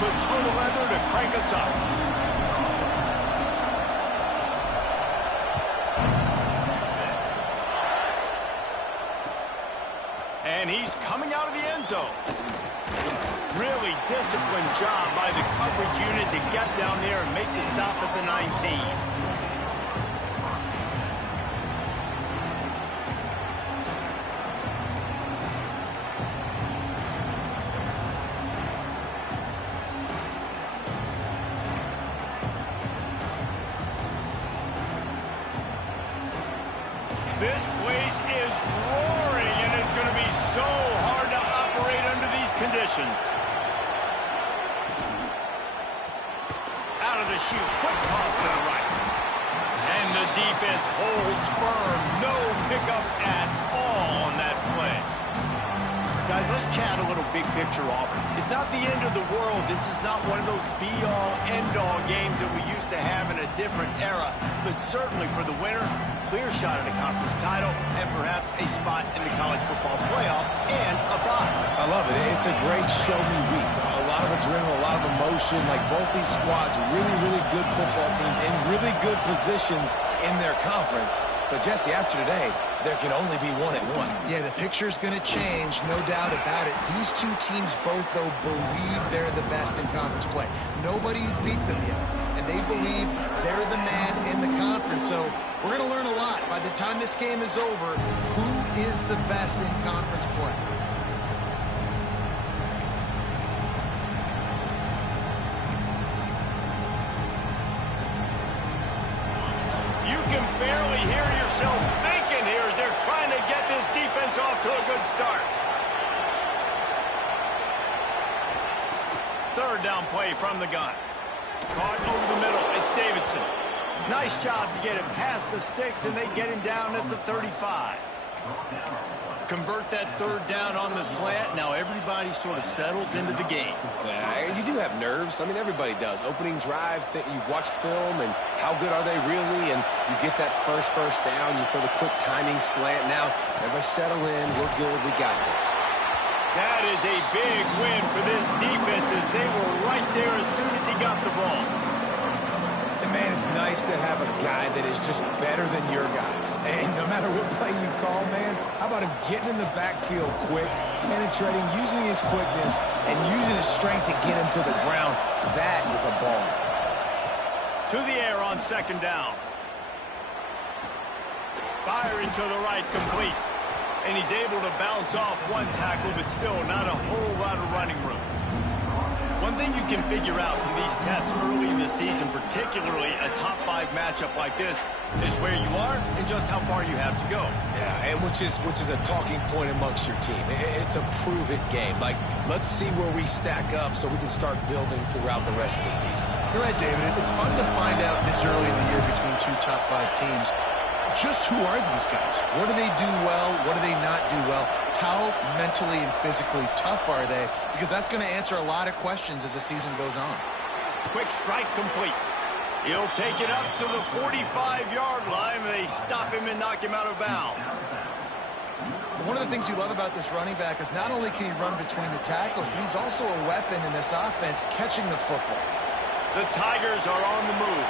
with total leather to crank us up. And he's coming out of the end zone. Really disciplined job by the coverage unit to get down there and make the stop at the 19. This place is roaring, and it's going to be so hard to operate under these conditions. Out of the chute, quick toss to the right. And the defense holds firm. No pickup at all on that play. Guys, let's chat a little big picture Auburn. It's not the end of the world. This is not one of those be-all, end-all games that we used to have in a different era. But certainly for the winner, clear shot at a conference title and perhaps a spot in the college football playoff and a bye. I love it. It's a great show-me week. A lot of adrenaline, a lot of emotion. Like both these squads, really, really good football teams in really good positions in their conference. But, Jesse, after today, there can only be one at one. Yeah, the picture's going to change, no doubt about it. These two teams both, though, believe they're the best in conference play. Nobody's beat them yet, and they believe they're the man in the conference. So we're going to learn a lot. By the time this game is over, who is the best in conference play? You can barely hear yourself thinking here as they're trying to get this defense off to a good start. Third down play from the gun. Caught over the middle. It's Davidson. Nice job to get him past the sticks, and they get him down at the 35. Convert that third down on the slant. Now everybody sort of settles into the game. You do have nerves. I mean, everybody does. Opening drive, you've watched film, and how good are they really? And you get that first down. You throw the quick timing slant. Now, everybody settle in. We're good. We got this. That is a big win for this defense as they were right there as soon as he got the ball. And, man, it's nice to have a guy that is just better than your guys. And no matter what play you call, man, how about him getting in the backfield quick, penetrating, using his quickness, and using his strength to get him to the ground. That is a ball. To the air on second down. Firing to the right, complete. And he's able to bounce off one tackle, but still not a whole lot of running room. One thing you can figure out from these tests early in the season, particularly a top-5 matchup like this, is where you are and just how far you have to go. Yeah, and which is a talking point amongst your team. It's a prove-it game. Like, let's see where we stack up so we can start building throughout the rest of the season. You're right, David. It's fun to find out this early in the year between two top-5 teams. Just who are these guys? What do they do well? What do they not do well? How mentally and physically tough are they? Because that's going to answer a lot of questions as the season goes on. Quick strike complete. He'll take it up to the 45-yard line. They stop him and knock him out of bounds. One of the things you love about this running back is not only can he run between the tackles, but he's also a weapon in this offense catching the football. The Tigers are on the move.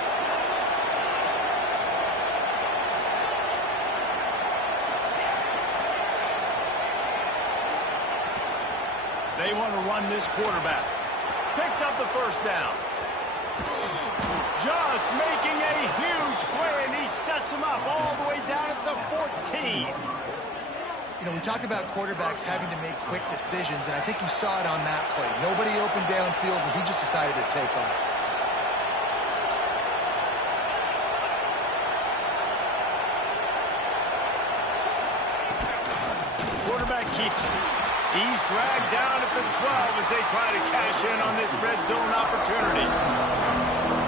They want to run this quarterback. Picks up the first down. Just making a huge play, and he sets him up all the way down at the 14. You know, we talk about quarterbacks having to make quick decisions, and I think you saw it on that play. Nobody opened downfield, and he just decided to take off. Quarterback keeps it. He's dragged down at the 12 as they try to cash in on this red zone opportunity.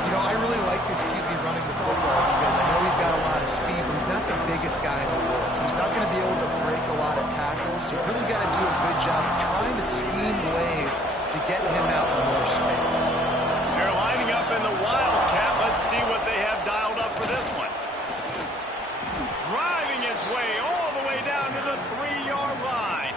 You know, I really like this QB running the football because I know he's got a lot of speed, but he's not the biggest guy in the world. So he's not going to be able to break a lot of tackles. So you really got to do a good job of trying to scheme ways to get him out in more space. They're lining up in the Wildcat. Let's see what they have dialed up for this one. Driving his way all the way down to the 3-yard line.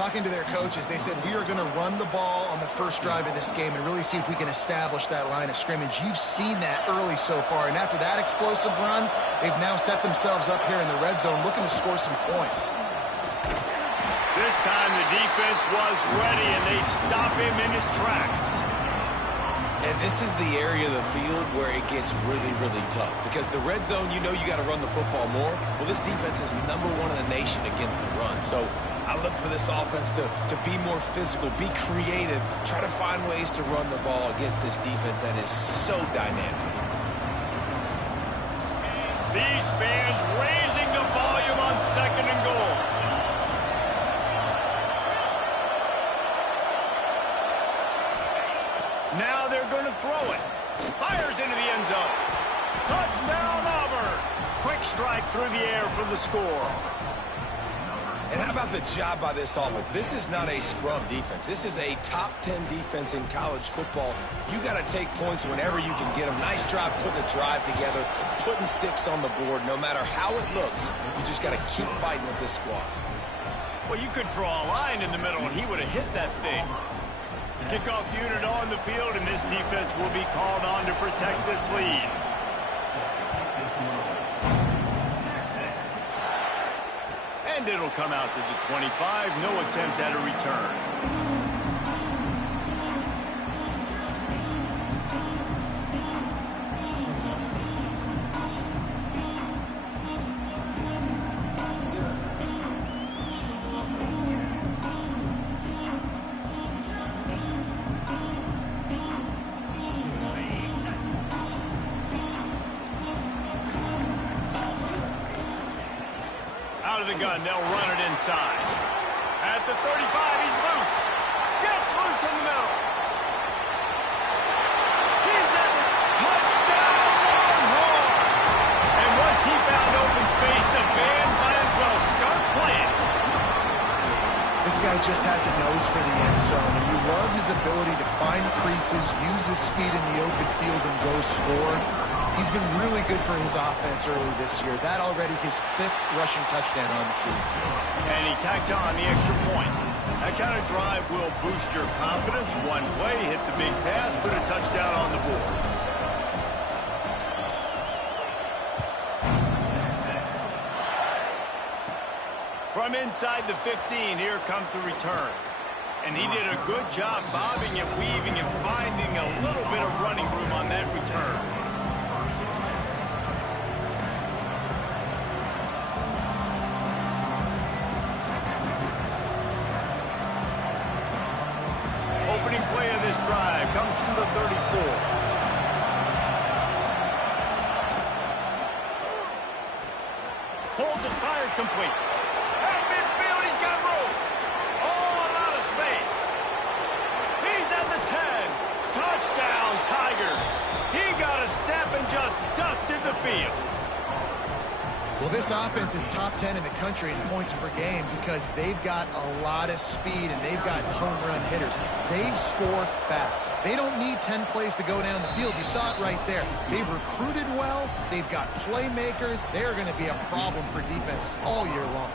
Talking to their coaches, they said, we are going to run the ball on the first drive of this game and really see if we can establish that line of scrimmage. You've seen that early so far, and after that explosive run, they've now set themselves up here in the red zone looking to score some points. This time the defense was ready, and they stop him in his tracks. And this is the area of the field where it gets really, really tough. Because the red zone, you know you got to run the football more. Well, this defense is #1 in the nation against the run. So I look for this offense to be more physical, be creative, try to find ways to run the ball against this defense that is so dynamic. These fans raising the volume on 2nd and goal. Now they're going to throw it. Fires into the end zone. Touchdown, Auburn. Quick strike through the air for the score. And how about the job by this offense? This is not a scrub defense. This is a top 10 defense in college football. You got to take points whenever you can get them. Nice job putting a drive together, putting 6 on the board. No matter how it looks, you just got to keep fighting with this squad. Well, you could draw a line in the middle, and he would have hit that thing. Kickoff unit on the field, and this defense will be called on to protect this lead. And it'll come out to the 25. No attempt at a return. Out of the gun, they'll run it inside. At the 35, he's loose. Gets loose in the middle. He's at the touchdown, Longhorn. And once he found open space, the band might as well start playing. This guy just has a nose for the end zone, and you love his ability to find creases, use his speed in the open field, and go score. He's been really good for his offense early this year. That already his 5th rushing touchdown on the season. And he tacked on the extra point. That kind of drive will boost your confidence. One play, hit the big pass, put a touchdown on the board. From inside the 15, here comes the return. And he did a good job bobbing and weaving and finding a little bit of running room on that return. Opening play of this drive comes from the 34. Pulls it, fired complete. At midfield, he's got room. Oh, a lot of space. He's at the 10. Touchdown, Tigers. He got a step and just dusted the field. Well, this offense is top 10 in the country in points per game because they've got a lot of speed and they've got home run hitters. They score fast. They don't need 10 plays to go down the field. You saw it right there. They've recruited well. They've got playmakers. They're going to be a problem for defenses all year long.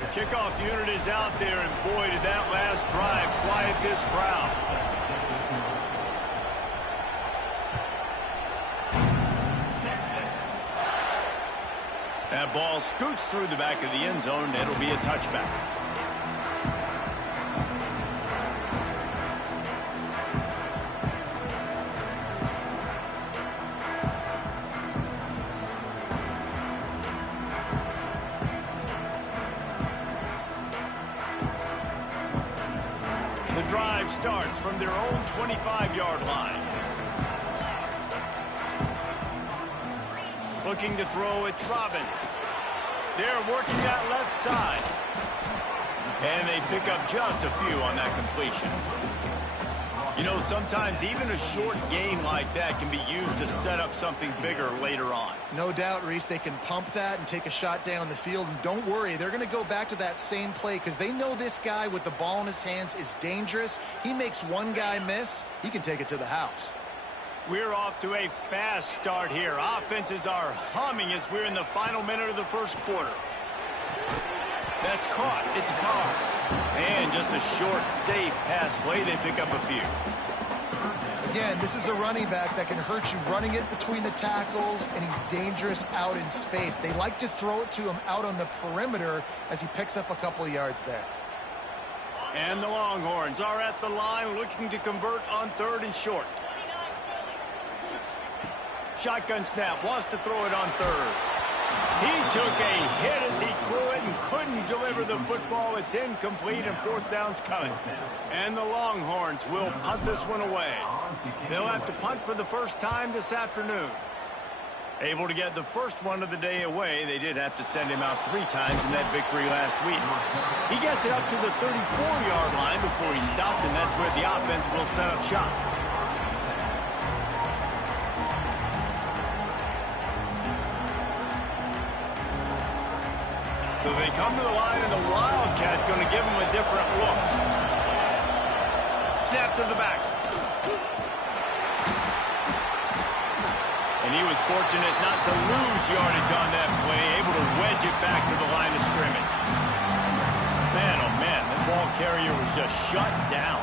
The kickoff unit is out there, and boy, did that last drive quiet this crowd. That ball scoots through the back of the end zone, and it'll be a touchback. The drive starts from their own 25-yard line. Looking to throw, it's Robbins. They're working that left side. And they pick up just a few on that completion. You know, sometimes even a short gain like that can be used to set up something bigger later on. No doubt, Reese, they can pump that and take a shot down the field. And don't worry, they're going to go back to that same play because they know this guy with the ball in his hands is dangerous. He makes one guy miss, he can take it to the house. We're off to a fast start here. Offenses are humming as we're in the final minute of the first quarter. That's caught. It's Carr. just a short, safe pass play, they pick up a few. Again, this is a running back that can hurt you running it between the tackles, and he's dangerous out in space. They like to throw it to him out on the perimeter as he picks up a couple of yards there. And the Longhorns are at the line looking to convert on 3rd and short. Shotgun snap, wants to throw it on 3rd. He took a hit as he threw it and couldn't deliver the football. It's incomplete and 4th down's coming. And the Longhorns will punt this one away. They'll have to punt for the first time this afternoon. Able to get the first one of the day away. They did have to send him out 3 times in that victory last week. He gets it up to the 34-yard line before he stopped, and that's where the offense will set up shop. So they come to the line, and the Wildcat going to give him a different look. Snap to the back. And he was fortunate not to lose yardage on that play, able to wedge it back to the line of scrimmage. Man, oh man, the ball carrier was just shut down.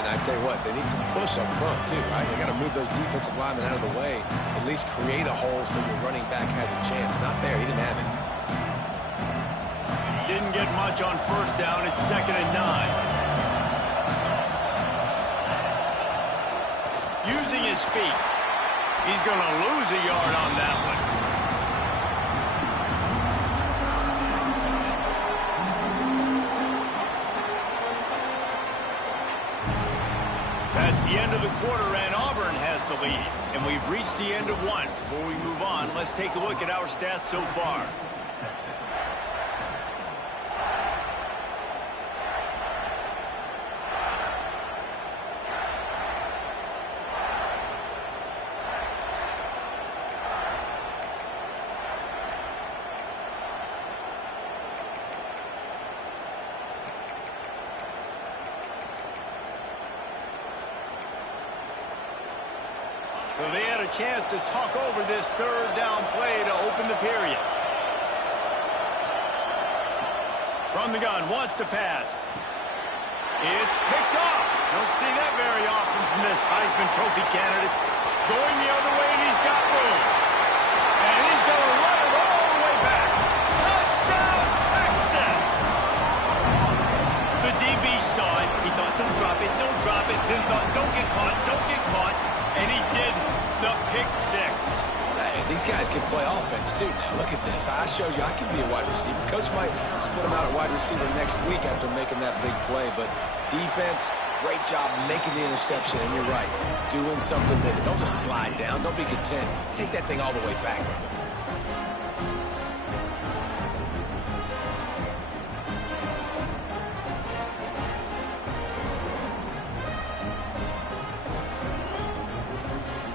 And I tell you what, they need some push up front, too, right? You got to move those defensive linemen out of the way, at least create a hole so your running back has a chance. Not there. He didn't have any. Didn't get much on 1st down. It's 2nd and 9. Using his feet. He's going to lose a yard on that one. That's the end of the quarter, and Auburn has the lead. And we've reached the end of one. Before we move on, let's take a look at our stats so far. So they had a chance to talk over this 3rd down play to open the period. From the gun, wants to pass. It's picked off. Don't see that very often from this Heisman Trophy candidate. Going the other way, and he's got room. And he's going to run it all the way back. Touchdown, Texas! The DB saw it. He thought, don't drop it, don't drop it. Then thought, don't get caught, don't get caught. And he did the pick 6. Hey, these guys can play offense, too. Now, look at this. I showed you I can be a wide receiver. Coach might split him out at wide receiver next week after making that big play. But defense, great job making the interception. And you're right, doing something with it. Don't just slide down. Don't be content. Take that thing all the way back.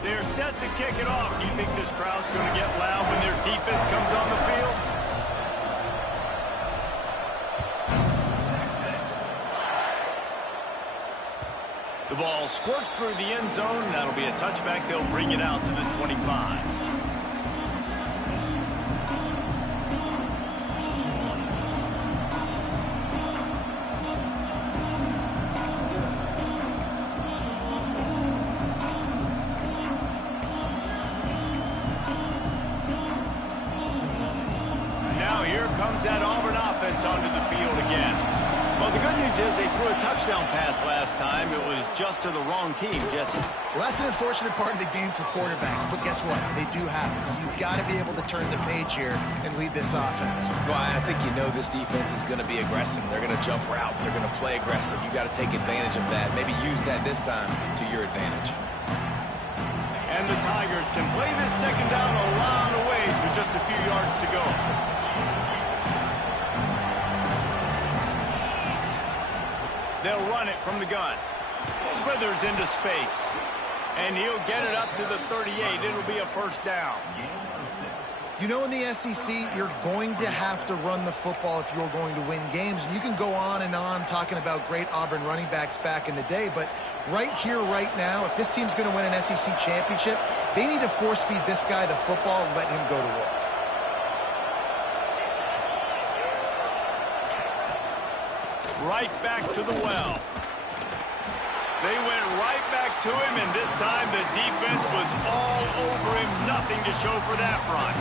They're set to kick it off. Do you think this crowd's going to get loud when their defense comes on the field? The ball squirts through the end zone. That'll be a touchback. They'll bring it out to the 25. That Auburn offense onto the field again. Well, the good news is they threw a touchdown pass last time. It was just to the wrong team, Jesse. Well, that's an unfortunate part of the game for quarterbacks, but guess what? They do happen. So you've got to be able to turn the page here and lead this offense. Well, I think you know this defense is going to be aggressive. They're going to jump routes. They're going to play aggressive. You got to take advantage of that. Maybe use that this time to your advantage. And the Tigers can play this 2nd down a lot of ways with just a few yards to go. They'll run it from the gun. Slithers into space. And he'll get it up to the 38. It'll be a 1st down. You know, in the SEC, you're going to have to run the football if you're going to win games. And you can go on and on talking about great Auburn running backs back in the day, but right here, right now, if this team's going to win an SEC championship, they need to force-feed this guy the football and let him go to work. right back to the well. They went right back to him, and this time the defense was all over him. Nothing to show for that run.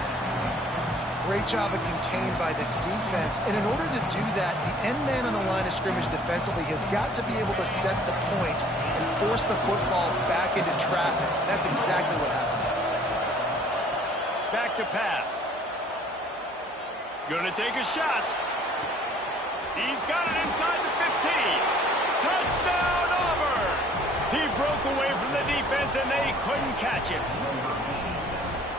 Great job of contained by this defense. And in order to do that, the end man on the line of scrimmage defensively has got to be able to set the point and force the football back into traffic. That's exactly what happened. Back to pass. Gonna take a shot. He's got it inside the 15. Touchdown, Auburn! He broke away from the defense, and they couldn't catch him.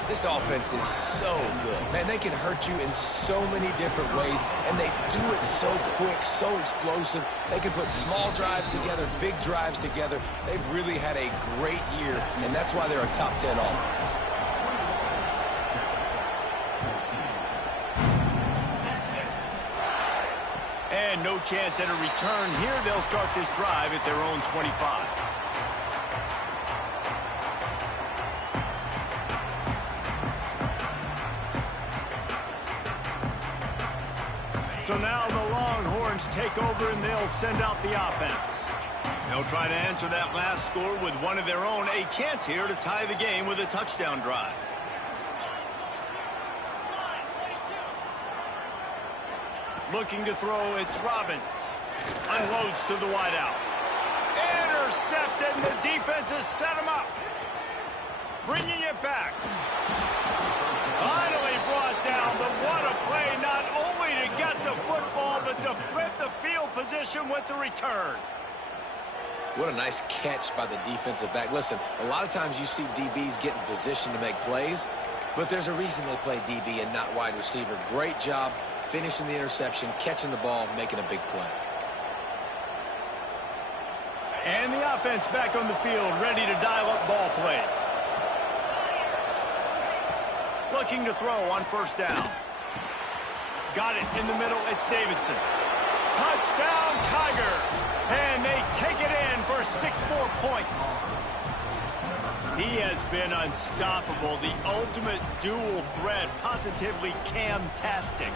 This offense is so good. Man, they can hurt you in so many different ways, and they do it so quick, so explosive. They can put small drives together, big drives together. They've really had a great year, and that's why they're a top 10 offense. And no chance at a return here. They'll start this drive at their own 25. So now the Longhorns take over, and they'll send out the offense. They'll try to answer that last score with one of their own. A chance here to tie the game with a touchdown drive. Looking to throw, it's Robbins. Unloads to the wideout. Intercepted, and the defense has set him up. Bringing it back. Finally brought down, but what a play, not only to get the football, but to flip the field position with the return. What a nice catch by the defensive back. Listen, a lot of times you see DBs get in position to make plays, but there's a reason they play DB and not wide receiver. Great job finishing the interception, catching the ball, making a big play. And the offense back on the field, ready to dial up ball plays. Looking to throw on first down. Got it in the middle. It's Davidson. Touchdown, Tigers. And they take it in for 6 more points. He has been unstoppable. The ultimate dual threat. Positively Cam-tastic.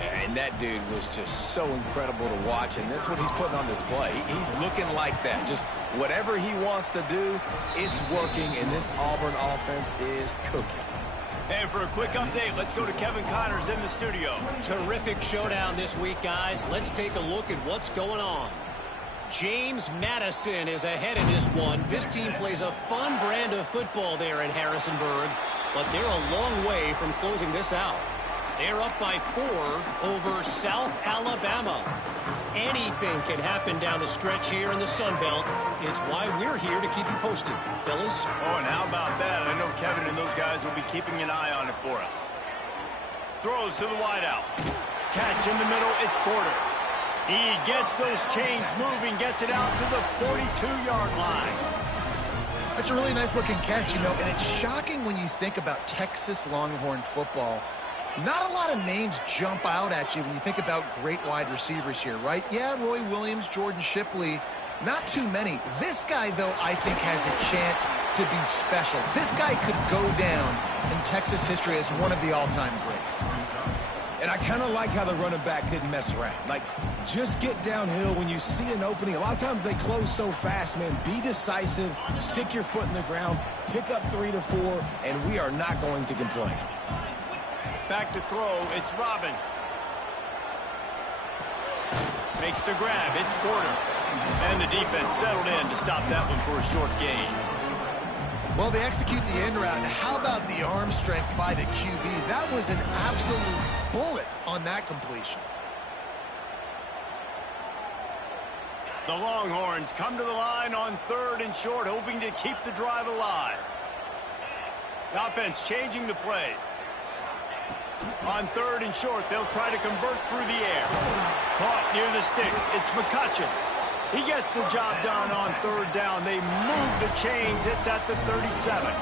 And that dude was just so incredible to watch, and that's what he's putting on display. He's looking like that. Just whatever he wants to do, it's working, and this Auburn offense is cooking. And for a quick update, let's go to Kevin Connors in the studio. Terrific showdown this week, guys. Let's take a look at what's going on. James Madison is ahead in this one. This team plays a fun brand of football there in Harrisonburg, but they're a long way from closing this out. They're up by 4 over South Alabama. Anything can happen down the stretch here in the Sun Belt. It's why we're here to keep you posted, fellas. Oh, and how about that? I know Kevin and those guys will be keeping an eye on it for us. Throws to the wideout. Catch in the middle, it's Porter. He gets those chains moving, gets it out to the 42-yard line. That's a really nice-looking catch, you know, and it's shocking when you think about Texas Longhorn football. Not a lot of names jump out at you when you think about great wide receivers here, right? Yeah, Roy Williams, Jordan Shipley, not too many. This guy, though, I think has a chance to be special. This guy could go down in Texas history as one of the all-time greats. And I kind of like how the running back didn't mess around. Like, just get downhill when you see an opening. A lot of times they close so fast, man. Be decisive, stick your foot in the ground, pick up 3 to 4, and we are not going to complain. Back to throw, it's Robbins. Makes the grab, it's Porter. And the defense settled in to stop that one for a short gain. Well, they execute the end route. How about the arm strength by the QB? That was an absolute bullet on that completion. The Longhorns come to the line on 3rd and short, hoping to keep the drive alive. The offense changing the play. On 3rd and short, they'll try to convert through the air. Caught near the sticks. It's McCutcheon. He gets the job done on 3rd down. They move the chains. It's at the 37.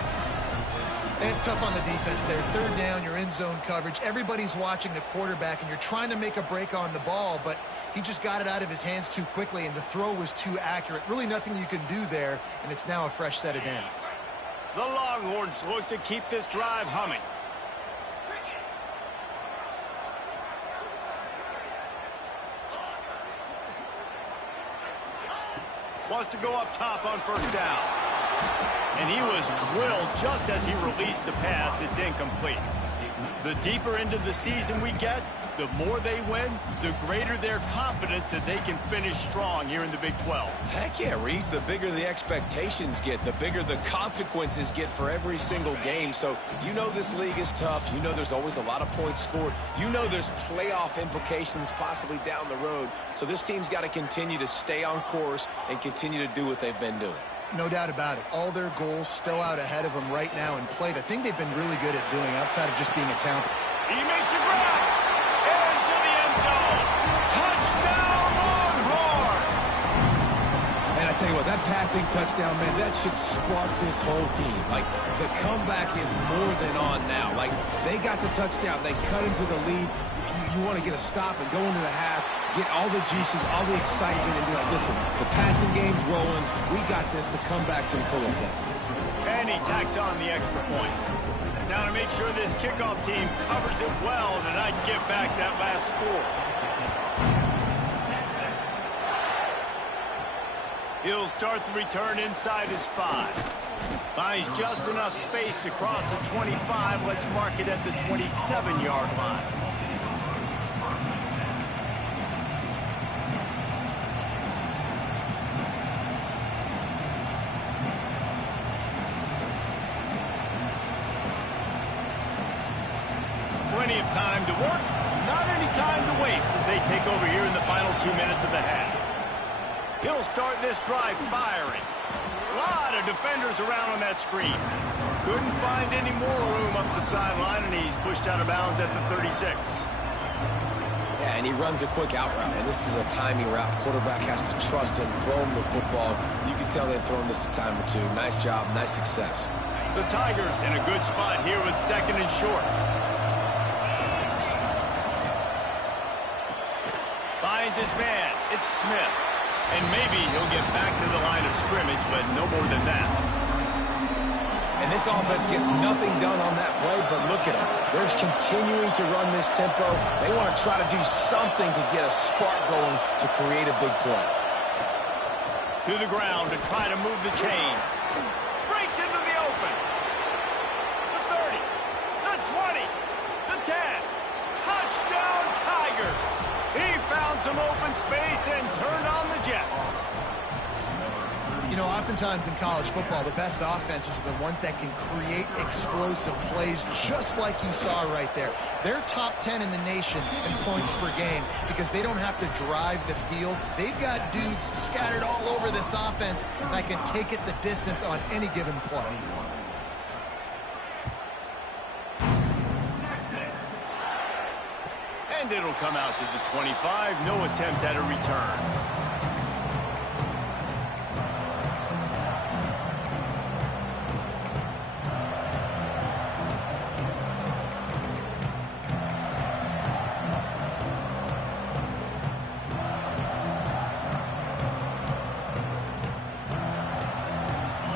It's tough on the defense there. 3rd down, you're in zone coverage. Everybody's watching the quarterback, and you're trying to make a break on the ball, but he just got it out of his hands too quickly, and the throw was too accurate. Really nothing you can do there, and it's now a fresh set of downs. The Longhorns look to keep this drive humming. Wants to go up top on first down. And he was drilled just as he released the pass. It's incomplete. The deeper into the season we get, the more they win, the greater their confidence that they can finish strong here in the Big 12. Heck yeah, Reese. The bigger the expectations get, the bigger the consequences get for every single game. So you know this league is tough. You know there's always a lot of points scored. You know there's playoff implications possibly down the road. So this team's got to continue to stay on course and continue to do what they've been doing. No doubt about it. All their goals still out ahead of them right now in play. The thing they've been really good at doing outside of just being a talent. He makes a grab. Into the end zone. Touchdown, Longhorn. And I tell you what, that passing touchdown, man, that should spark this whole team. Like, the comeback is more than on now. Like, they got the touchdown. They cut into the lead. You want to get a stop and go into the half, get all the juices, all the excitement, and be like, listen, the passing game's rolling. We got this. The comeback's in full effect. And he tacks on the extra point. Now to make sure this kickoff team covers it well and not give back that last score. He'll start the return inside his 5. Finds just enough space to cross the 25. Let's mark it at the 27-yard line. Plenty of time to work, not any time to waste as they take over here in the final 2 minutes of the half. He'll start this drive firing. A lot of defenders around on that screen. Couldn't find any more room up the sideline, and he's pushed out of bounds at the 36. Yeah, and he runs a quick out route, and this is a timing route. Quarterback has to trust him, throw him the football. You can tell they've thrown this a time or two. Nice job, nice success. The Tigers in a good spot here with 2nd and short. Finds his man. It's Smith. And maybe he'll get back to the line of scrimmage, but no more than that. And this offense gets nothing done on that play, but look at them. They're continuing to run this tempo. They want to try to do something to get a spark going to create a big play. To the ground to try to move the chains. Breaks into the open. The 30. The 20. The 10. Touchdown, Tigers. He found some open space and turned on the Jets. You know, oftentimes in college football, the best offenses are the ones that can create explosive plays, just like you saw right there. They're top 10 in the nation in points per game because they don't have to drive the field. They've got dudes scattered all over this offense that can take it the distance on any given play. And it'll come out to the 25. No attempt at a return.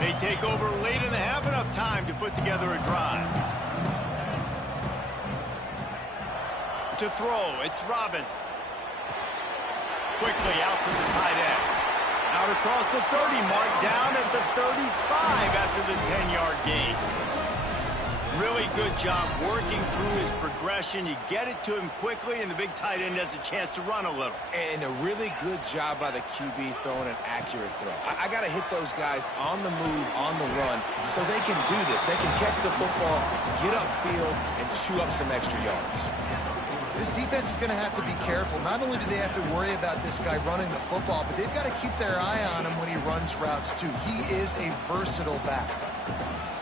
They take over late in the half, enough time to put together a drive. To throw, it's Robbins. Quickly out to the tight end. Out across the 30 mark, down at the 35 after the 10-yard gain. Really good job working through his progression. You get it to him quickly, and the big tight end has a chance to run a little. And a really good job by the QB throwing an accurate throw. I got to hit those guys on the move, on the run, so they can do this. They can catch the football, get upfield, and chew up some extra yards. This defense is going to have to be careful. Not only do they have to worry about this guy running the football, but they've got to keep their eye on him when he runs routes, too. He is a versatile back.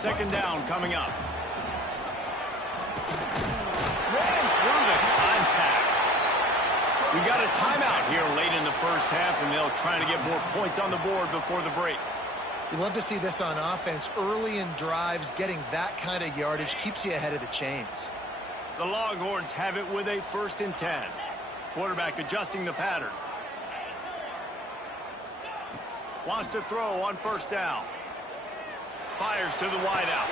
2nd down coming up. Ran through the contact. We got a timeout here late in the first half, and they'll try to get more points on the board before the break. You love to see this on offense. Early in drives, getting that kind of yardage keeps you ahead of the chains. The Longhorns have it with a 1st and 10. Quarterback adjusting the pattern. Wants to throw on 1st down. Fires to the wideout.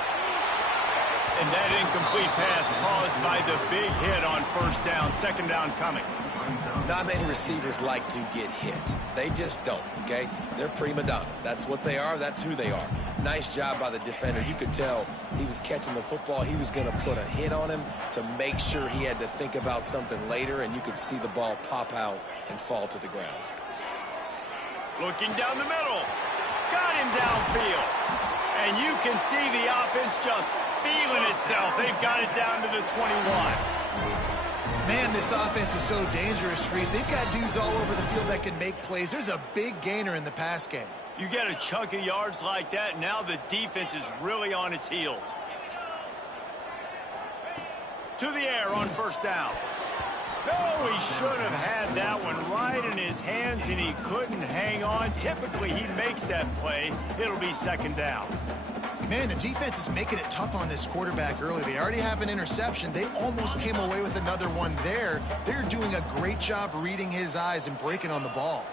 And that incomplete pass caused by the big hit on first down, second down coming. Not many receivers like to get hit. They just don't, okay? They're prima donnas. That's what they are. That's who they are. Nice job by the defender. You could tell he was catching the football. He was going to put a hit on him to make sure he had to think about something later, and you could see the ball pop out and fall to the ground. Looking down the middle. Got him downfield. And you can see the offense just feeling itself. They've got it down to the 21. Man, this offense is so dangerous, Reese. They've got dudes all over the field that can make plays. There's a big gainer in the pass game. You get a chunk of yards like that, now the defense is really on its heels. To the air on first down. No, he should have had that one right in his hands, and he couldn't hang on. Typically, he makes that play. It'll be second down. Man, the defense is making it tough on this quarterback early. They already have an interception. They almost came away with another one there. They're doing a great job reading his eyes and breaking on the ball.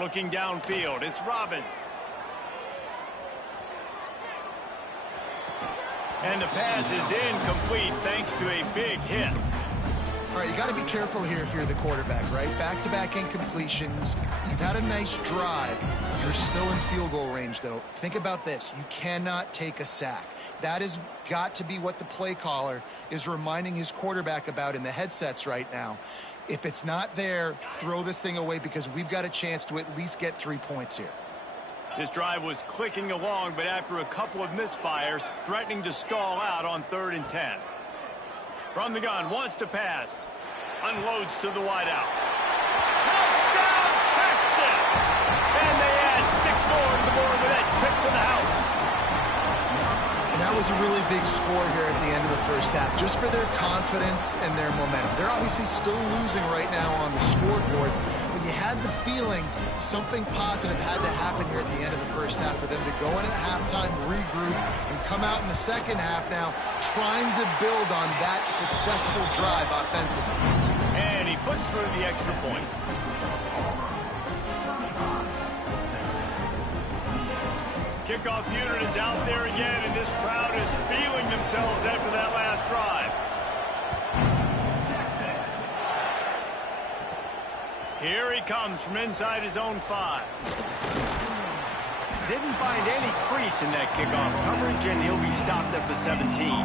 Looking downfield, it's Robbins. And the pass is incomplete thanks to a big hit. All right, you got to be careful here if you're the quarterback, right? Back-to-back incompletions. You've had a nice drive. You're still in field goal range, though. Think about this. You cannot take a sack. That has got to be what the play caller is reminding his quarterback about in the headsets right now. If it's not there, throw this thing away because we've got a chance to at least get 3 points here. This drive was clicking along, but after a couple of misfires, threatening to stall out on 3rd and 10. From the gun, wants to pass. Unloads to the wideout. Touchdown, Texas! And they add 6 more to the board with that trip to the house. And that was a really big score here at the end of the first half, just for their confidence and their momentum. They're obviously still losing right now on the scoreboard, but you had the feeling something positive had to happen here at the end of the first half for them to go in at halftime, regroup, and come out in the second half now trying to build on that successful drive offensively. And he puts through the extra point. Kickoff unit is out there again, and this crowd is feeling themselves after that last drive. Here he comes from inside his own 5. Didn't find any crease in that kickoff coverage, and he'll be stopped at the 17.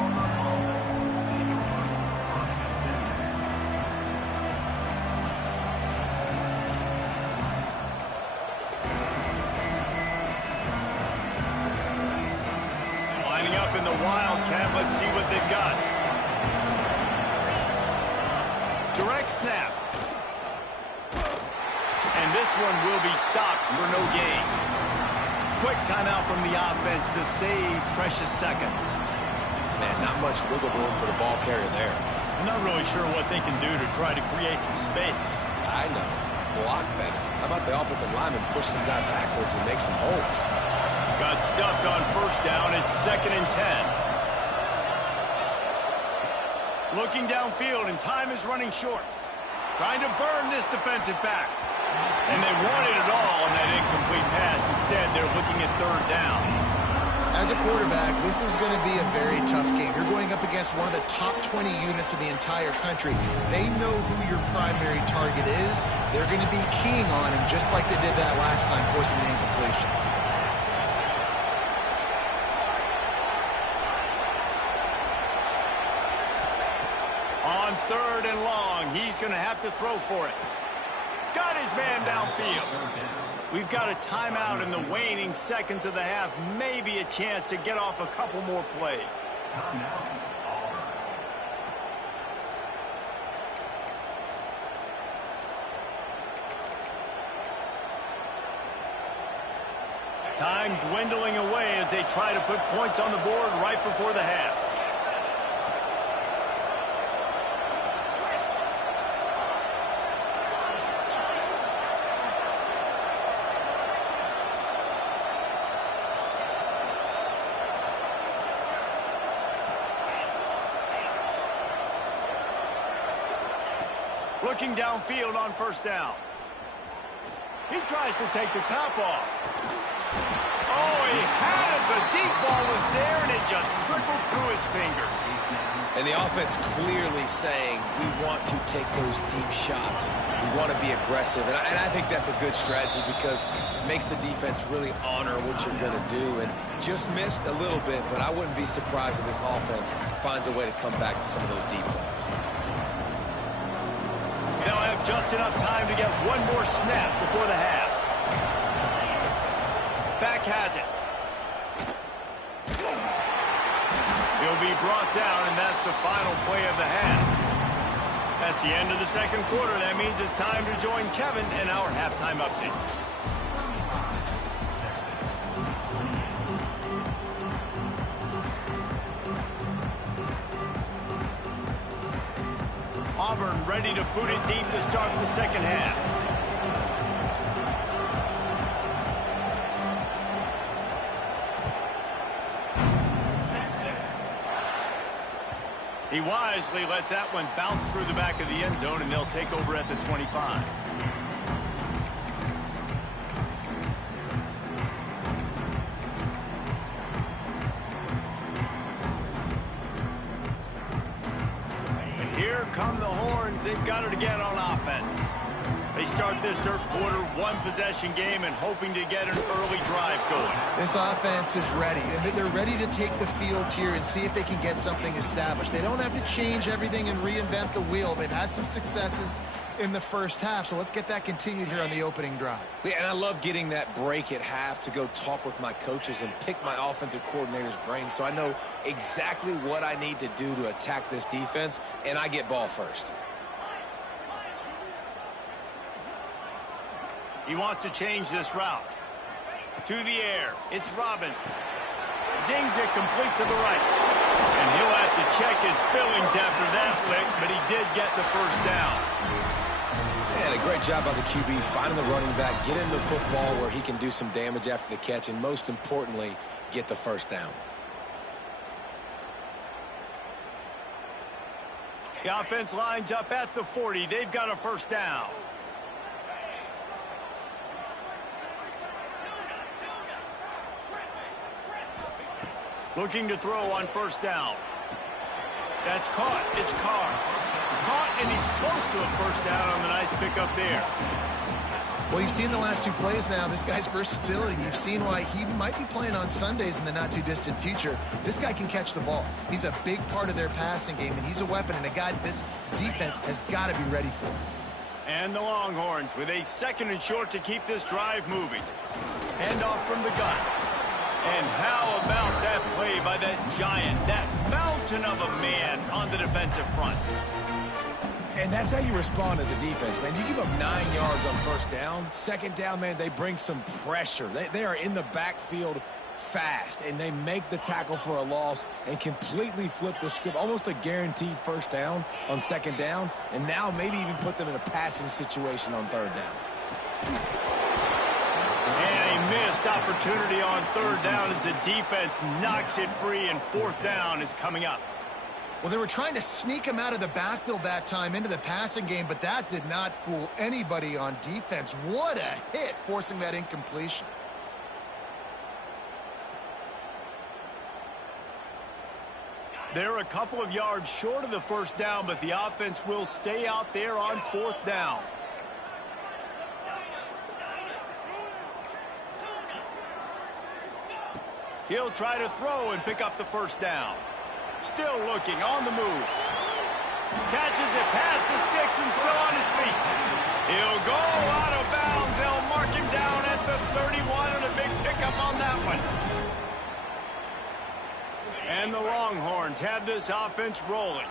In the Wildcat, let's see what they've got. Direct snap. And this one will be stopped for no gain. Quick timeout from the offense to save precious seconds. Man, not much wiggle room for the ball carrier there. I'm not really sure what they can do to try to create some space. I know. Block better. How about the offensive lineman push some guy backwards and make some holes? Got stuffed on first down. It's 2nd and 10. Looking downfield, and time is running short. Trying to burn this defensive back. And they wanted it all on that incomplete pass. Instead, they're looking at 3rd down. As a quarterback, this is going to be a very tough game. You're going up against one of the top 20 units in the entire country. They know who your primary target is. They're going to be keying on him just like they did that last time, forcing the incompletion. On 3rd and long, he's going to have to throw for it. Got his man downfield. We've got a timeout in the waning seconds of the half. Maybe a chance to get off a couple more plays. Time dwindling away as they try to put points on the board right before the half. Looking downfield on first down. He tries to take the top off. Oh, he had it. The deep ball was there, and it just trickled through his fingers. And the offense clearly saying, we want to take those deep shots. We want to be aggressive. And I think that's a good strategy because it makes the defense really honor what you're going to do. And just missed a little bit, but I wouldn't be surprised if this offense finds a way to come back to some of those deep balls. They'll have just enough time to get one more snap before the half. Back has it. He'll be brought down, and that's the final play of the half. That's the end of the second quarter. That means it's time to join Kevin in our halftime update. Auburn ready to boot it deep to start the second half. He wisely lets that one bounce through the back of the end zone, and they'll take over at the 25. And here come the horns. They've got it again on offense. They start this third quarter, one-possession game, and hoping to get an early drive going. This offense is ready, and they're ready to take the field here and see if they can get something established. They don't have to change everything and reinvent the wheel. They've had some successes in the first half, so let's get that continued here on the opening drive. Yeah, and I love getting that break at half to go talk with my coaches and pick my offensive coordinator's brain so I know exactly what I need to do to attack this defense, and I get ball first. He wants to change this route. To the air. It's Robbins. Zings it complete to the right. And he'll have to check his fillings after that lick, but he did get the first down. And a great job by the QB finding the running back, get him the football where he can do some damage after the catch, and most importantly, get the first down. The offense lines up at the 40. They've got a first down. Looking to throw on first down. That's caught. It's Carr. Caught, and he's close to a first down on the nice pickup there. Well, you've seen the last two plays now. This guy's versatility. You've seen why he might be playing on Sundays in the not-too-distant future. This guy can catch the ball. He's a big part of their passing game, and he's a weapon and a guy this defense has got to be ready for. And the Longhorns with a second and short to keep this drive moving. Handoff from the gun. And how about that play by that giant, that mountain of a man on the defensive front? And that's how you respond as a defense, man. You give up 9 yards on first down. Second down, man, they bring some pressure. They are in the backfield fast, and they make the tackle for a loss and completely flip the script. Almost a guaranteed first down on second down, and now maybe even put them in a passing situation on third down. And a missed opportunity on third down as the defense knocks it free, and fourth down is coming up. Well, they were trying to sneak him out of the backfield that time into the passing game, but that did not fool anybody on defense. What a hit, forcing that incompletion. They're a couple of yards short of the first down, but the offense will stay out there on fourth down. He'll try to throw and pick up the first down. Still looking, on the move. Catches it past the sticks and still on his feet. He'll go out of bounds. They'll mark him down at the 31, and a big pickup on that one. And the Longhorns have this offense rolling.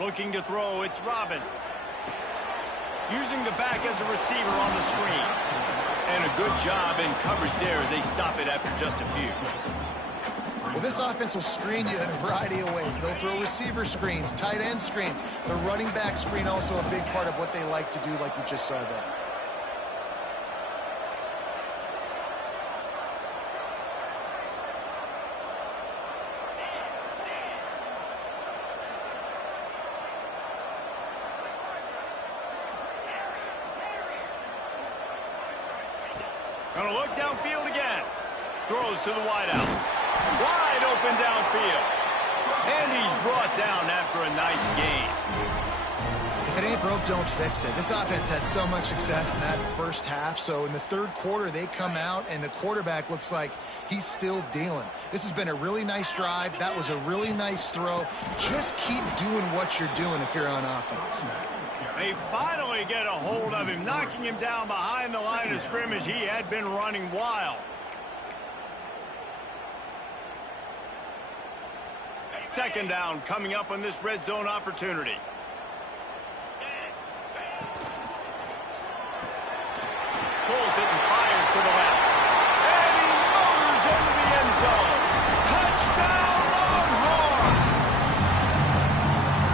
Looking to throw, it's Robbins. Using the back as a receiver on the screen. And a good job in coverage there as they stop it after just a few. Well, this offense will screen you in a variety of ways. They'll throw receiver screens, tight end screens. The running back screen also a big part of what they like to do, like you just saw there. Gonna look downfield again. Throws to the wideout. Wide open downfield. And he's brought down after a nice gain. If it ain't broke, don't fix it. This offense had so much success in that first half, so in the third quarter, they come out, and the quarterback looks like he's still dealing. This has been a really nice drive. That was a really nice throw. Just keep doing what you're doing if you're on offense. They finally get a hold of him, knocking him down behind the line of scrimmage. He had been running wild. Second down coming up on this red zone opportunity. Pulls it and fires to the left. And he motors into the end zone. Touchdown, Longhorns!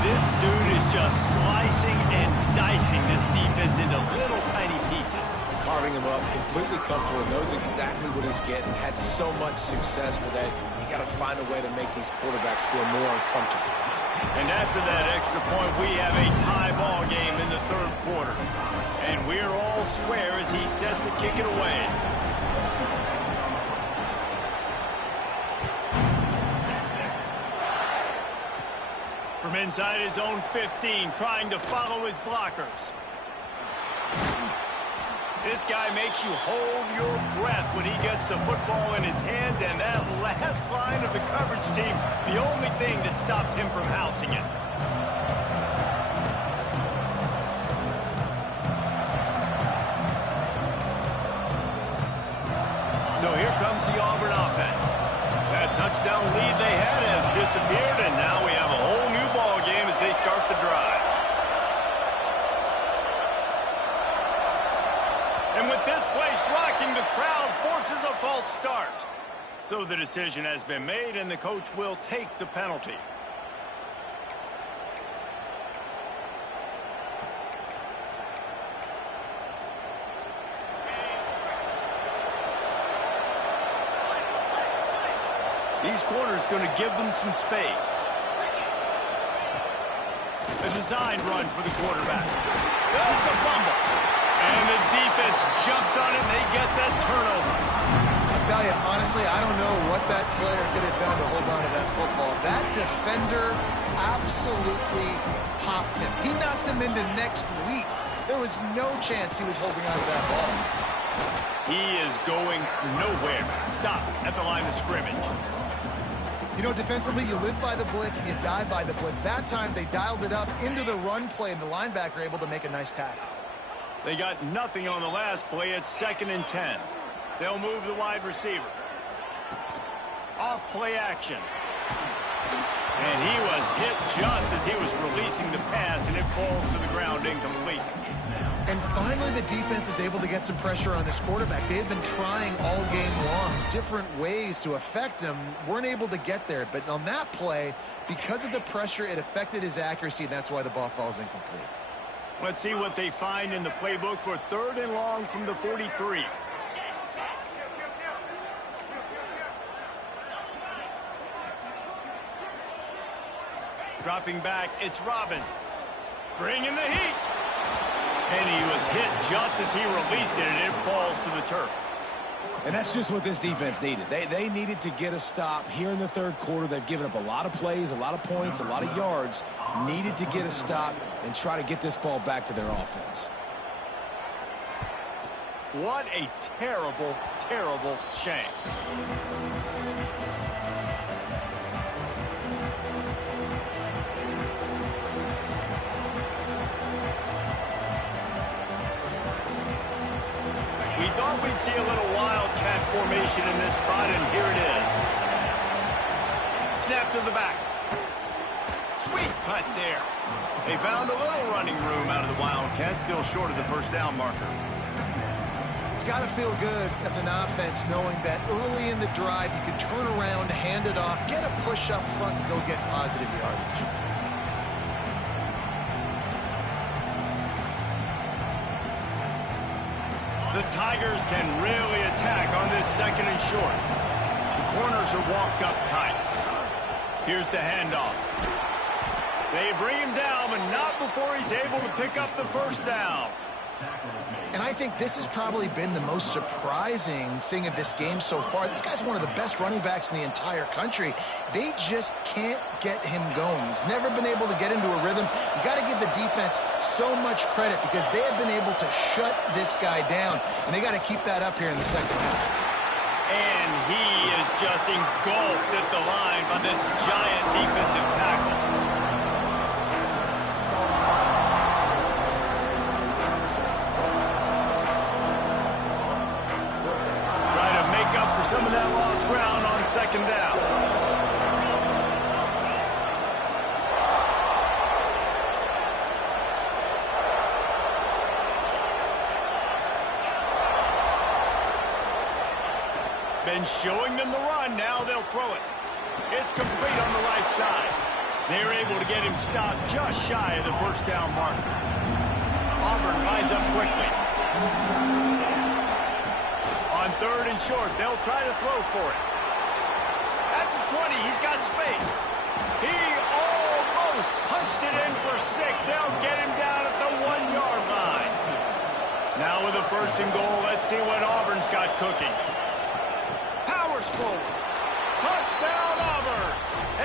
This dude is just slicing and dicing this defense into little tiny pieces. Carving him up, completely comfortable, knows exactly what he's getting. Had so much success today. You got to find a way to make these quarterbacks feel more uncomfortable. And after that extra point, we have a tie ball game in the third quarter. And we're all square as he's set to kick it away. From inside his own 15, trying to follow his blockers. This guy makes you hold your breath when he gets the football in his hands, and that last line of the coverage team, the only thing that stopped him from housing it. So here comes the Auburn offense. That touchdown lead they had has disappeared, and now we have a whole new ball game as they start the drive. And with this place rocking, the crowd forces a false start. So the decision has been made, and the coach will take the penalty. These corners going to give them some space. A designed run for the quarterback. It's a fumble. And the defense jumps on it, and they get that turnover. I'll tell you, honestly, I don't know what that player could have done to hold on to that football. That defender absolutely popped him. He knocked him into next week. There was no chance he was holding on to that ball. He is going nowhere. Stop at the line of scrimmage. You know, defensively, you live by the blitz and you die by the blitz. That time, they dialed it up into the run play, and the linebacker able to make a nice tackle. They got nothing on the last play. It's 2nd and 10. They'll move the wide receiver. Off play action. And he was hit just as he was releasing the pass, and it falls to the ground incomplete. And finally, the defense is able to get some pressure on this quarterback. They have been trying all game long different ways to affect him. Weren't able to get there. But on that play, because of the pressure, it affected his accuracy, and that's why the ball falls incomplete. Let's see what they find in the playbook for 3rd and long from the 43. Dropping back, it's Robbins. Bringing the heat. And he was hit just as he released it, and it falls to the turf. And that's just what this defense needed. They needed to get a stop here in the third quarter. They've given up a lot of plays, a lot of points, a lot of yards. Needed to get a stop and try to get this ball back to their offense. What a terrible, terrible shame. We thought we'd see a little wildcat formation in this spot, and here it is. Snap to the back. Sweet cut there. They found a little running room out of the Wildcats, still short of the first down marker. It's got to feel good as an offense knowing that early in the drive you can turn around, hand it off, get a push up front, and go get positive yardage. The Tigers can really attack on this 2nd and short. The corners are walked up tight. Here's the handoff. They bring him down, but not before he's able to pick up the first down. And I think this has probably been the most surprising thing of this game so far. This guy's one of the best running backs in the entire country. They just can't get him going. He's never been able to get into a rhythm. You got to give the defense so much credit because they have been able to shut this guy down, and they got to keep that up here in the second half. And he is just engulfed at the line by this giant defensive tackle. Some of that lost ground on second down. Been showing them the run. Now they'll throw it. It's complete on the right side. They're able to get him stopped just shy of the first down marker. Auburn lines up quickly. On third and short, they'll try to throw for it. At the 20, he's got space. He almost punched it in for 6. They'll get him down at the 1-yard line. Now with a first and goal, let's see what Auburn's got cooking. Powers forward. Touchdown, Auburn.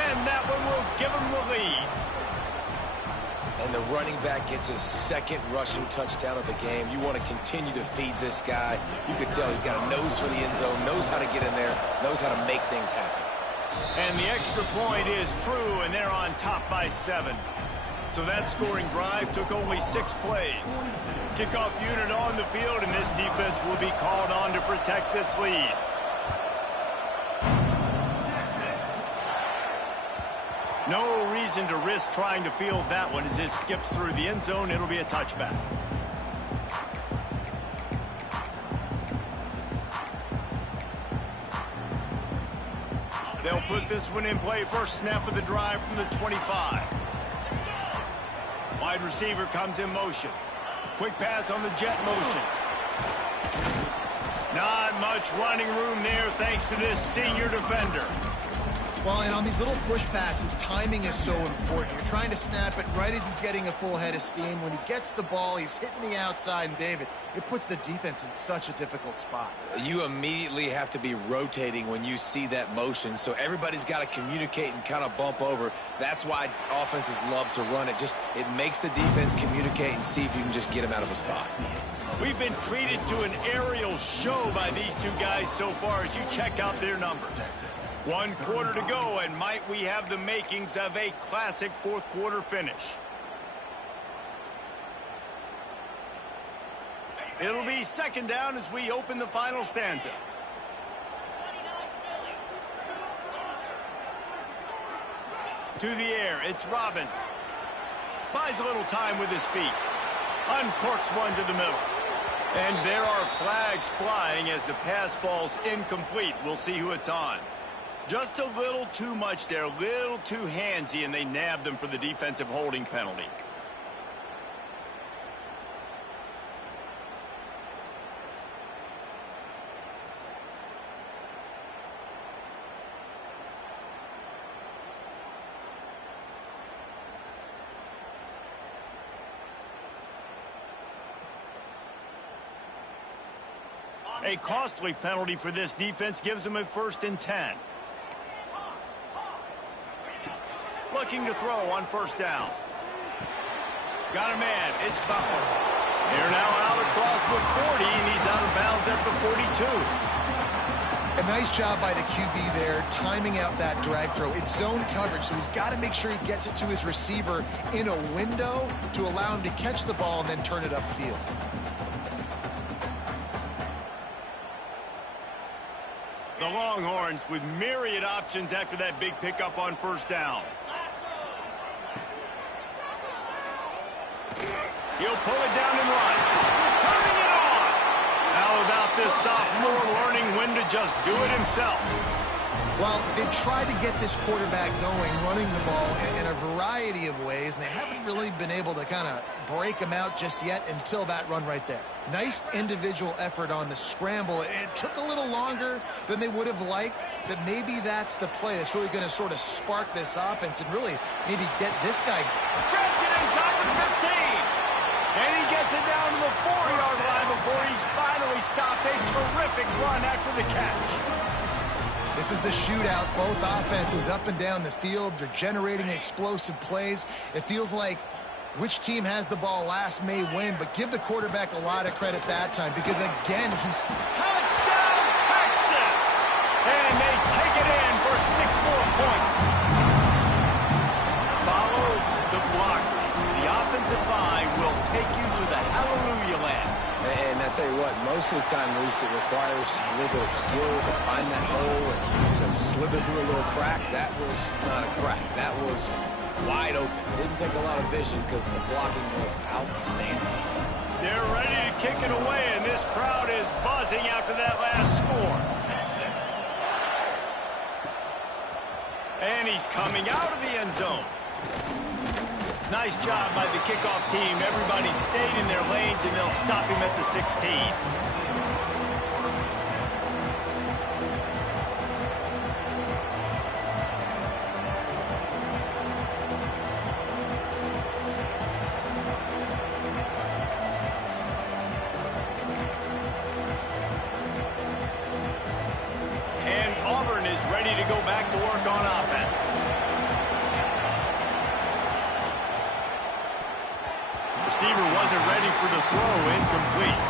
And that one will give him the lead. And the running back gets his second rushing touchdown of the game. You want to continue to feed this guy. You can tell he's got a nose for the end zone, knows how to get in there, knows how to make things happen. And the extra point is true, and they're on top by 7. So that scoring drive took only 6 plays. Kickoff unit on the field, and this defense will be called on to protect this lead. No reason to risk trying to field that one as it skips through the end zone. It'll be a touchback. They'll put this one in play. First snap of the drive from the 25. Wide receiver comes in motion. Quick pass on the jet motion. Not much running room there thanks to this senior defender. Well, and on these little push passes, timing is so important. You're trying to snap it right as he's getting a full head of steam. When he gets the ball, he's hitting the outside, and David, it puts the defense in such a difficult spot. You immediately have to be rotating when you see that motion, so everybody's got to communicate and kind of bump over. That's why offenses love to run it. It makes the defense communicate and see if you can just get him out of a spot. We've been treated to an aerial show by these two guys so far as you check out their numbers. 1 quarter to go, and might we have the makings of a classic fourth quarter finish. It'll be second down as we open the final stanza. To the air, it's Robbins. Buys a little time with his feet. Uncorks one to the middle. And there are flags flying as the pass falls incomplete. We'll see who it's on. Just a little too much there, a little too handsy, and they nabbed them for the defensive holding penalty. A costly penalty for this defense gives them a 1st and 10. Looking to throw on first down. Got a man. It's Butler. They're now out across the 40, and he's out of bounds at the 42. A nice job by the QB there, timing out that drag throw. It's zone coverage, so he's got to make sure he gets it to his receiver in a window to allow him to catch the ball and then turn it upfield. The Longhorns with myriad options after that big pickup on first down. He'll pull it down and run. Turning it on. How about this sophomore learning when to just do it himself? Well, they've tried to get this quarterback going, running the ball in a variety of ways, and they haven't really been able to kind of break him out just yet until that run right there. Nice individual effort on the scramble. It took a little longer than they would have liked, but maybe that's the play that's really going to sort of spark this offense and really maybe get this guy. Grabs it inside the 15. And he gets it down to the 4-yard line before he's finally stopped. A terrific run after the catch. This is a shootout. Both offenses up and down the field. They're generating explosive plays. It feels like which team has the ball last may win, but give the quarterback a lot of credit that time because, again, he's... Touchdown, Texas! And they take it in for 6 more points. Follow the blockers. The offensive line will take you to the hallelujah land. And I tell you what, most of the time, Reese, it requires a little bit of skill to find that hole and slither through a little crack. That was not a crack. That was wide open. Didn't take a lot of vision because the blocking was outstanding. They're ready to kick it away, and this crowd is buzzing after that last score. And he's coming out of the end zone. Nice job by the kickoff team. Everybody stayed in their lanes, and they'll stop him at the 16. And Auburn is ready to go back to work on offense. Receiver wasn't ready for the throw, incomplete.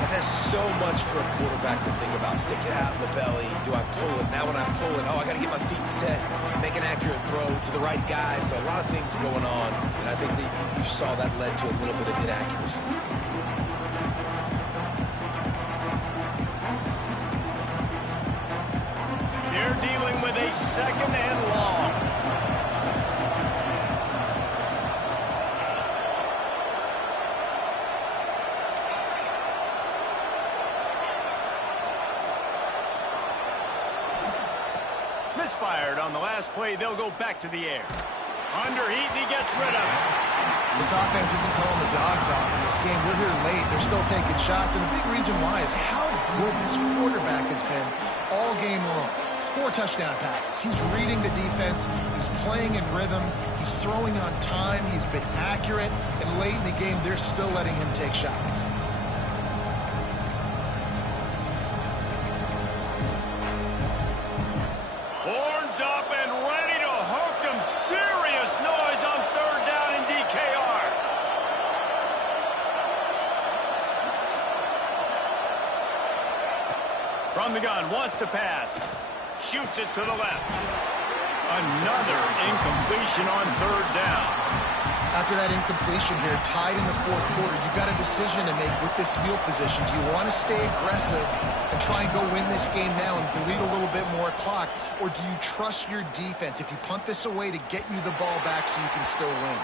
And there's so much for a quarterback to think about. Stick it out in the belly. Do I pull it? Now when I pull it, oh, I got to get my feet set. Make an accurate throw to the right guy. So a lot of things going on. And I think that you saw that led to a little bit of inaccuracy. They're dealing with a 2nd and long. Misfired on the last play. They'll go back to the air. Under heat, and he gets rid of it. This offense isn't calling the dogs off in this game. We're here late. They're still taking shots, and a big reason why is how good this quarterback has been all game long. 4 touchdown passes. He's reading the defense. He's playing in rhythm. He's throwing on time. He's been accurate. And late in the game, they're still letting him take shots. Horns up and ready to hook them. Serious noise on 3rd down in DKR. From the gun, wants to pass. Shoots it to the left. Another incompletion on 3rd down. After that incompletion here, tied in the 4th quarter, you've got a decision to make with this field position. Do you want to stay aggressive and try and go win this game now and bleed a little bit more clock? Or do you trust your defense if you punt this away to get you the ball back so you can still win?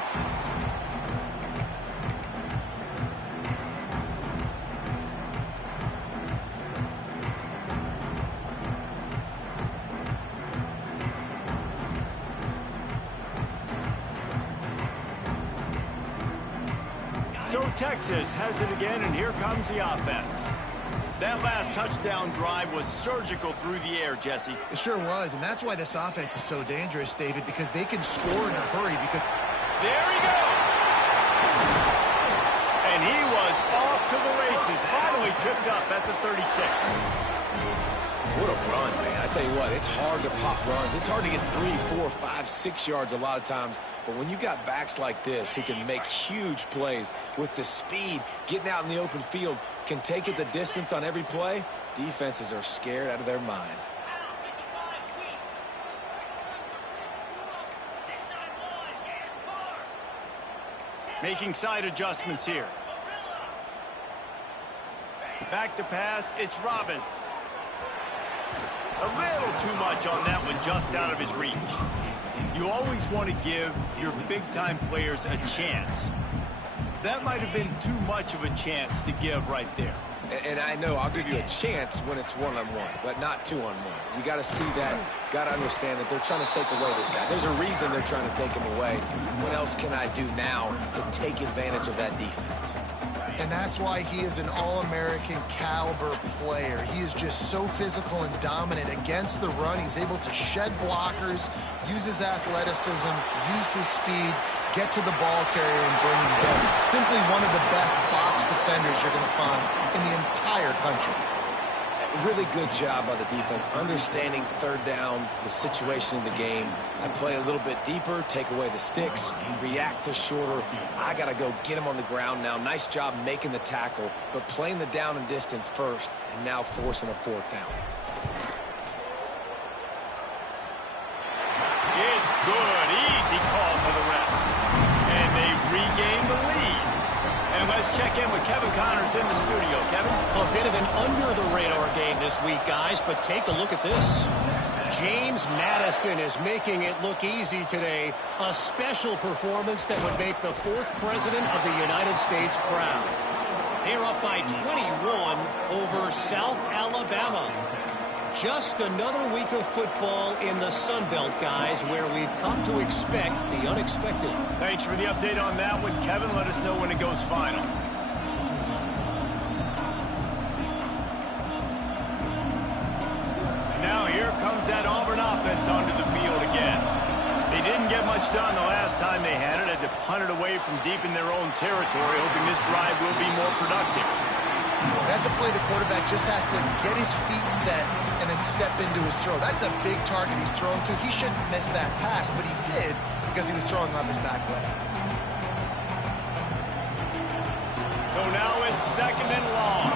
So Texas has it again, and here comes the offense. That last touchdown drive was surgical through the air, Jesse. It sure was, and that's why this offense is so dangerous, David, because they can score in a hurry. Because there he goes! And he was off to the races, finally tripped up at the 36. What a run, man. I tell you what, it's hard to pop runs. It's hard to get 3, 4, 5, 6 yards a lot of times. But when you got backs like this who can make huge plays with the speed, getting out in the open field, can take it the distance on every play, defenses are scared out of their mind. Making side adjustments here. Back to pass, it's Robbins. A little too much on that one, just out of his reach. You always want to give your big-time players a chance. That might have been too much of a chance to give right there. And I know I'll give you a chance when it's one-on-one, but not two-on-one. You got to see that, got to understand that they're trying to take away this guy. There's a reason they're trying to take him away. What else can I do now to take advantage of that defense? And that's why he is an all-American caliber player. He is just so physical and dominant against the run. He's able to shed blockers, use his athleticism, use his speed, get to the ball carrier and bring him down. Simply one of the best box defenders you're going to find in the entire country. Really good job by the defense, understanding third down, the situation of the game. I play a little bit deeper, take away the sticks, react to shorter. I got to go get him on the ground now. Nice job making the tackle, but playing the down and distance first, and now forcing a fourth down. It's good. Easy call for the refs. And they've regained the lead. And let's check in with Kevin Connors in the studio. Kevin? A bit of an under-the-radar game this week, guys, but take a look at this. James Madison is making it look easy today. A special performance that would make the fourth president of the United States proud. They're up by 21 over South Alabama. Just another week of football in the Sun Belt, guys, where we've come to expect the unexpected. Thanks for the update on that one, Kevin. Let us know when it goes final. Now here comes that Auburn offense onto the field again. They didn't get much done the last time they had it. Had to punt it away from deep in their own territory, hoping this drive will be more productive. That's a play the quarterback just has to get his feet set and then step into his throw. That's a big target he's throwing to. He shouldn't miss that pass, but he did because he was throwing off his back leg. So now it's second and long.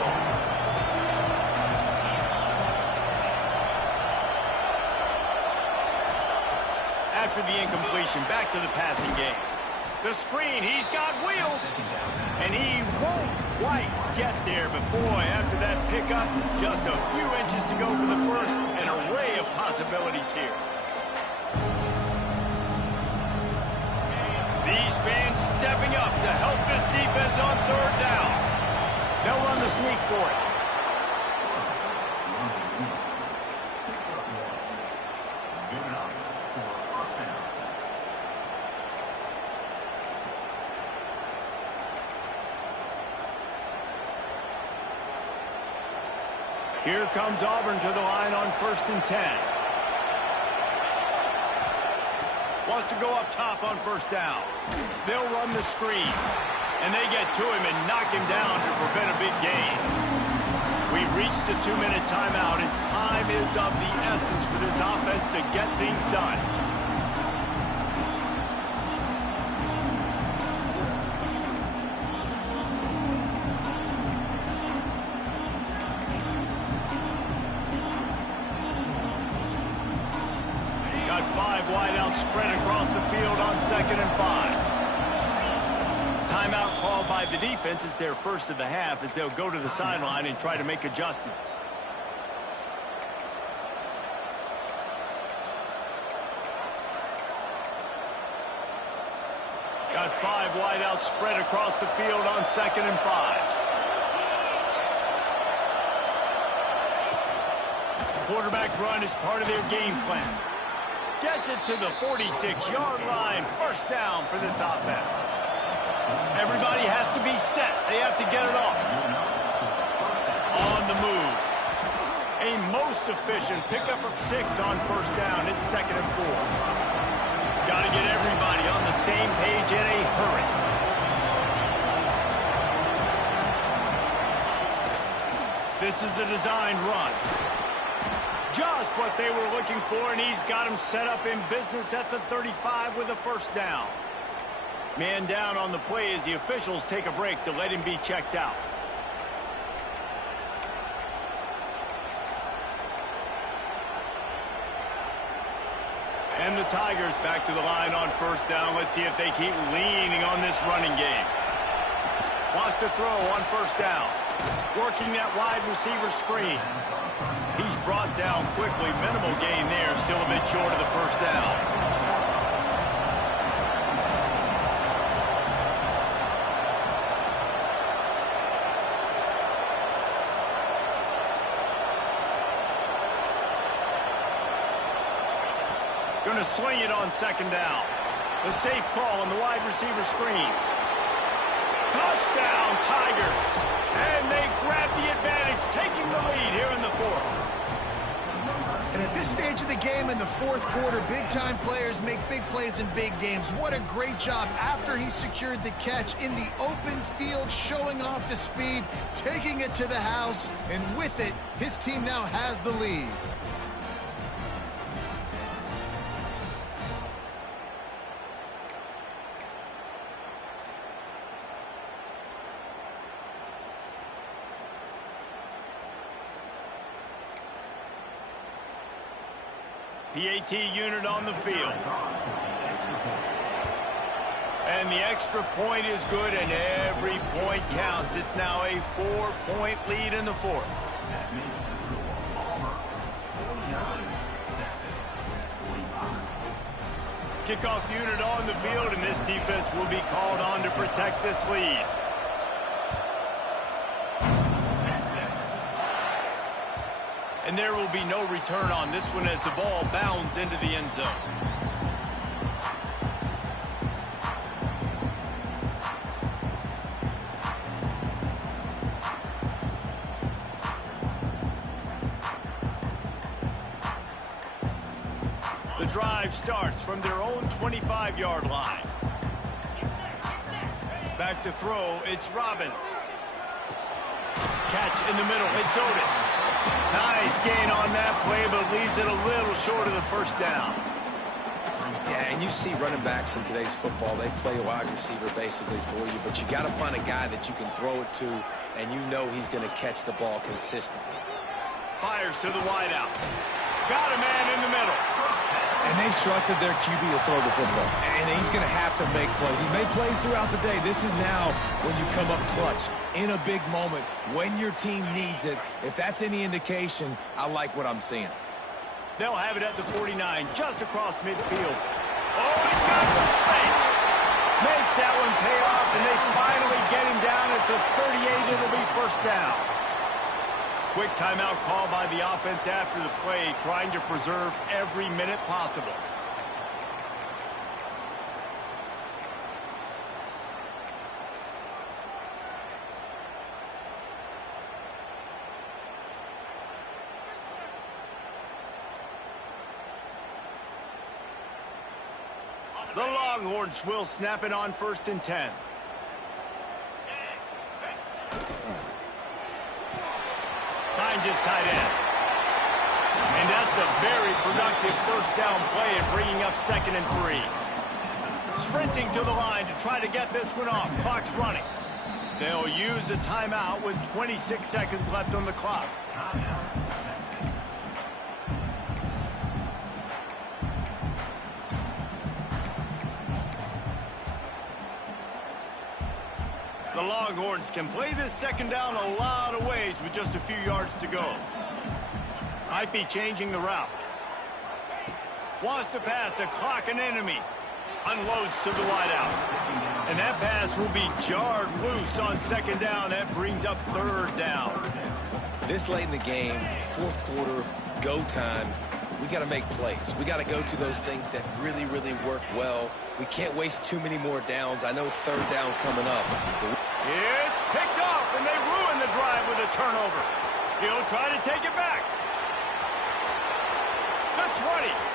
After the incompletion, back to the passing game. The screen, he's got wheels. And he won't quite get there, but boy, after that pickup, just a few inches to go for the first, an array of possibilities here. These fans stepping up to help this defense on third down. They'll run the sneak for it. Here comes Auburn to the line on 1st and 10. Wants to go up top on first down. They'll run the screen. And they get to him and knock him down to prevent a big gain. We've reached the 2-minute timeout, and time is of the essence for this offense to get things done. Got 5 wideouts spread across the field on 2nd and 5. Timeout called by the defense. It's their first of the half as they'll go to the sideline and try to make adjustments. Got 5 wideouts spread across the field on 2nd and 5. Quarterback run is part of their game plan. Gets it to the 46-yard line. First down for this offense. Everybody has to be set. They have to get it off. On the move. A most efficient pickup of 6 on first down. It's 2nd and 4. Got to get everybody on the same page in a hurry. This is a designed run. Just what they were looking for, and he's got him set up in business at the 35 with a first down. Man down on the play as the officials take a break to let him be checked out. And the Tigers back to the line on first down. Let's see if they keep leaning on this running game. Wants to throw on first down. Working that wide receiver screen. He's brought down quickly. Minimal gain there. Still a bit short of the first down. Going to swing it on 2nd down. The safe call on the wide receiver screen. Touchdown, Tigers. And they grab the advantage, taking the lead here in the 4th. And at this stage of the game in the fourth quarter. Big-time players make big plays in big games. What a great job after he secured the catch in the open field, showing off the speed, taking it to the house, and with it, his team now has the lead. PAT unit on the field. And the extra point is good, and every point counts. It's now a 4-point lead in the fourth. Kickoff unit on the field, and this defense will be called on to protect this lead. And there will be no return on this one as the ball bounds into the end zone. The drive starts from their own 25-yard line. Back to throw, it's Robbins. Catch in the middle, it's Otis. Nice gain on that play, but leaves it a little short of the first down. Yeah, and you see running backs in today's football, they play a wide receiver basically for you, but you got to find a guy that you can throw it to, and you know he's going to catch the ball consistently. Fires to the wideout. Got a man in the middle. And they've trusted their QB to throw the football. And he's going to have to make plays. He's made plays throughout the day. This is now when you come up clutch in a big moment when your team needs it. If that's any indication, I like what I'm seeing. They'll have it at the 49, just across midfield. Oh, he's got some space. Makes that one pay off, and they finally get him down at the 38. It'll be first down. Quick timeout call by the offense after the play, trying to preserve every minute possible. The Longhorns will snap it on 1st and 10. Finds his tight end. And that's a very productive first down play and bringing up 2nd and 3. Sprinting to the line to try to get this one off. Clock's running. They'll use a timeout with 26 seconds left on the clock. The Longhorns can play this second down a lot of ways with just a few yards to go. Might be changing the route. Wants to pass a clock and enemy. Unloads to the wideout. And that pass will be jarred loose on 2nd down. That brings up 3rd down. This late in the game, 4th quarter, go time, we got to make plays. We got to go to those things that really, really work well. We can't waste too many more downs. I know it's 3rd down coming up. It's picked off, and they ruin the drive with a turnover. He'll try to take it back. The 20.